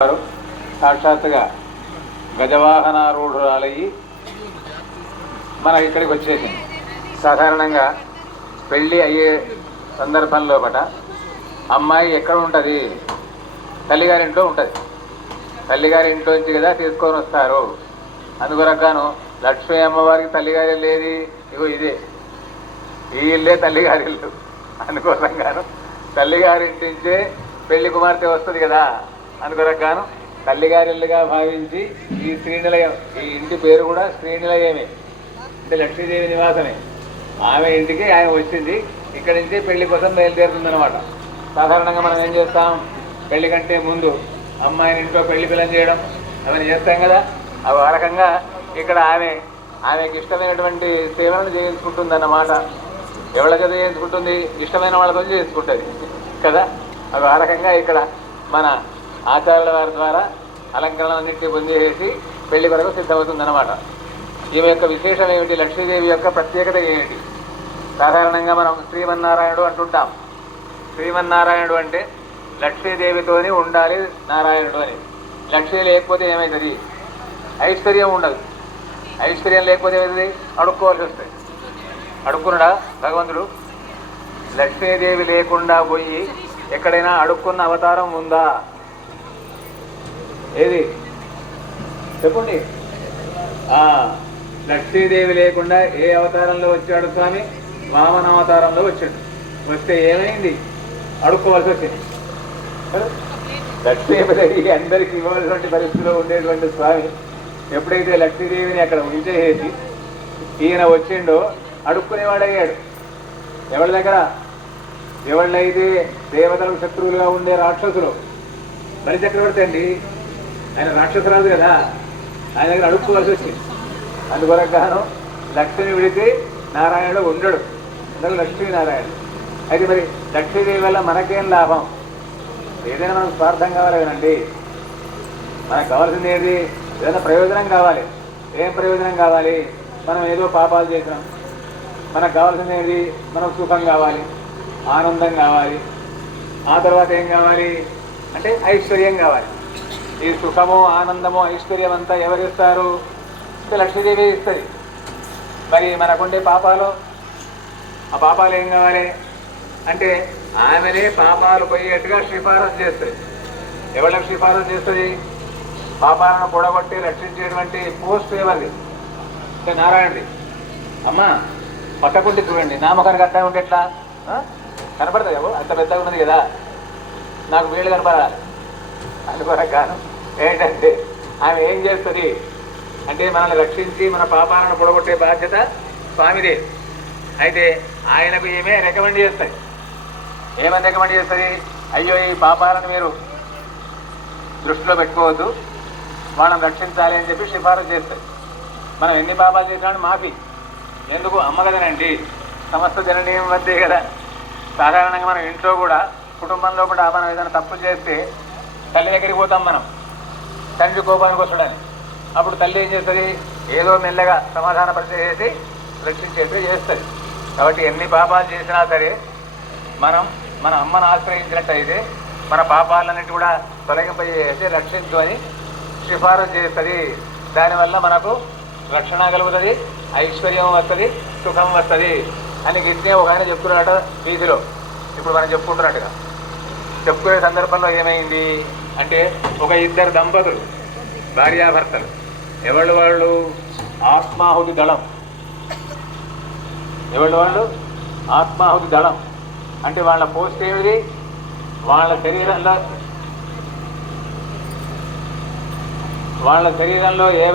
వారు సాక్షాత్తుగా గజవాహనారూఢురాలయ్యి మన ఇక్కడికి వచ్చేసింది. సాధారణంగా పెళ్ళి అయ్యే సందర్భంలో పట అమ్మాయి ఎక్కడ ఉంటుంది? తల్లిగారింట్లో ఉంటుంది. తల్లిగారింట్లోంచి నుంచి కదా తీసుకొని వస్తారు. అందుకొరగాను లక్ష్మీ అమ్మవారికి తల్లిగారి లేది. ఇగో ఇదే. ఈ ఇల్లే తల్లిగారి ఇల్లు అందుకోసం గాను నుంచే పెళ్ళి కుమార్తె వస్తుంది కదా. అందుకొరగాను తల్లిగారి ఇల్లుగా భావించి ఈ శ్రీనిలయం ఈ ఇంటి పేరు కూడా శ్రీనిలయమే. అంటే లక్ష్మీదేవి నివాసమే. ఆమె ఇంటికి ఆమె వచ్చింది. ఇక్కడి నుంచి పెళ్ళి కోసం బయలుదేరుతుందనమాట సాధారణంగా మనం ఏం చేస్తాం? పెళ్ళి కంటే ముందు అమ్మాయిని ఇంట్లో పెళ్ళి పిల్లని చేయడం అవన్నీ చేస్తాం కదా. అవి ఆ రకంగా ఇక్కడ ఆమె ఆమెకి ఇష్టమైనటువంటి సేవలను చేయించుకుంటుంది అన్నమాట ఎవరి చేయించుకుంటుంది? ఇష్టమైన వాళ్ళతో చేసుకుంటుంది కదా? అవి ఆ రకంగా ఇక్కడ మన ఆచార్యుల వారి ద్వారా అలంకరణలన్నింటినీ పొందేసి పెళ్ళి కొరకు సిద్ధమవుతుంది అన్నమాట ఈమె యొక్క విశేషం ఏమిటి? లక్ష్మీదేవి యొక్క ప్రత్యేకత ఏమిటి? సాధారణంగా మనం శ్రీమన్నారాయణుడు అంటుంటాం. శ్రీమన్నారాయణుడు అంటే లక్ష్మీదేవితోని ఉండాలి నారాయణుడు అని. లక్ష్మీ లేకపోతే ఏమవుతుంది ఐశ్వర్యం ఉండదు. ఐశ్వర్యం లేకపోతే ఏమవుతుంది అడుక్కోవాల్సి వస్తుంది. అడుక్కున్నాడా భగవంతుడు? లక్ష్మీదేవి లేకుండా పోయి ఎక్కడైనా అడుక్కున్న అవతారం ఉందా? ఏది? చెప్పండి. ఆ, లక్ష్మీదేవి లేకుండా ఏ అవతారంలో వచ్చాడు స్వామి? వామన అవతారంలో వచ్చాడు. వస్తే ఏమైంది? అడుక్కోవాల్సి వచ్చింది? లక్ష్మీదేవి అందరికి ఇవ్వాల్సినటువంటి పరిస్థితిలో ఉండేటువంటి స్వామి ఎప్పుడైతే లక్ష్మీదేవిని అక్కడ ఉంచేసి ఈయన వచ్చిండో అడుక్కునేవాడయ్యాడు ఎవరి దగ్గర? ఎవళ్ళైతే దేవతలకు శత్రువులుగా ఉండే రాక్షసులు? బలి చక్రవర్తి అండి. ఆయన రాక్షసరాజు కదా. ఆయన దగ్గర అడుక్కోవాల్సి వచ్చింది. అందువరకు గాను విడితే నారాయణుడు ఉండడు. అందులో లక్ష్మీనారాయణుడు. అయితే మరి లక్ష్మీదేవి వల్ల మనకేం లాభం? ఏదైనా మనకు స్వార్థం కావాలి కదండి. మనకు కావాల్సింది ఏది? ఏదైనా ప్రయోజనం కావాలి. ఏం ప్రయోజనం కావాలి? మనం ఏదో పాపాలు చేసినాం మనకు కావాల్సింది ఏది? మనకు సుఖం కావాలి. ఆనందం కావాలి. ఆ తర్వాత ఏం కావాలి? అంటే ఐశ్వర్యం కావాలి. ఈ సుఖము ఆనందము ఐశ్వర్యం అంతా ఎవరిస్తారు? లక్ష్మీదేవి ఇస్తుంది. మరి మనకుండే పాపాలు? ఆ పాపాలు ఏం కావాలి? అంటే ఆమెనే పాపాలు పోయేట్టుగా సిఫారసు చేస్తుంది. ఎవరికి సిఫారసు చేస్తుంది? పాపాలను పొడగొట్టి రక్షించేటువంటి పోస్ట్ ఎవరిది? అంటే నారాయణది. అమ్మా పట్టకుంటే చూడండి. నామకానికి అర్థం ఉంటే ఎట్లా? కనపడతాయి అంత పెద్దగా ఉన్నది కదా. నాకు వీళ్ళు కనపడాలి. అందుకొరకు గాను. ఏంటంటే ఆమె ఏం చేస్తుంది? అంటే మనల్ని రక్షించి మన పాపాలను పొడగొట్టే బాధ్యత స్వామిదే. అయితే ఆయనకు ఏమే రికమెండ్ చేస్తుంది ఏమని రికమెండ్ చేస్తుంది? అయ్యో ఈ పాపాలను మీరు దృష్టిలో పెట్టుకోవద్దు. వాళ్ళని రక్షించాలి అని చెప్పి సిఫారసు చేస్తుంది మనం ఎన్ని పాపాలు చేసినా మాఫీ. ఎందుకు? అమ్మగదనండి సమస్త జననీయం వద్దే కదా. సాధారణంగా మనం ఇంట్లో కూడా కుటుంబంలో కూడా మనం ఏదైనా తప్పు చేస్తే తల్లి దగ్గరికి పోతాం మనం. తండ్రి కోపానికి వస్తాడని అప్పుడు తల్లి ఏం చేస్తుంది? ఏదో మెల్లగా సమాధాన పరిచేసి రక్షించేట్టు చేస్తుంది. కాబట్టి ఎన్ని పాపాలు చేసినా సరే మనం మన అమ్మను ఆశ్రయించినట్టయితే మన పాపాలన్నిటి కూడా తొలగింపజేసి రక్షించు అని సిఫారసు చేస్తుంది. దానివల్ల మనకు రక్షణ కలుగుతుంది ఐశ్వర్యం వస్తుంది సుఖం వస్తుంది అని గిట్నే ఒక ఆయన చెప్తున్నాడు వీధిలో. ఇప్పుడు మనం చెప్పుకుంటున్నట్టుగా. చెప్పుకునే సందర్భంలో ఏమైంది? అంటే ఒక ఇద్దరు దంపతులు భార్యాభర్తలు. ఎవళ్ళు వాళ్ళు? ఆత్మాహుతి దళం. ఎవళ్ళు వాళ్ళు? ఆత్మాహుతి దళం. అంటే వాళ్ళ పోస్ట్ ఏమిటి వాళ్ళ శరీరంలో వాళ్ళ శరీరంలో ఏమైనా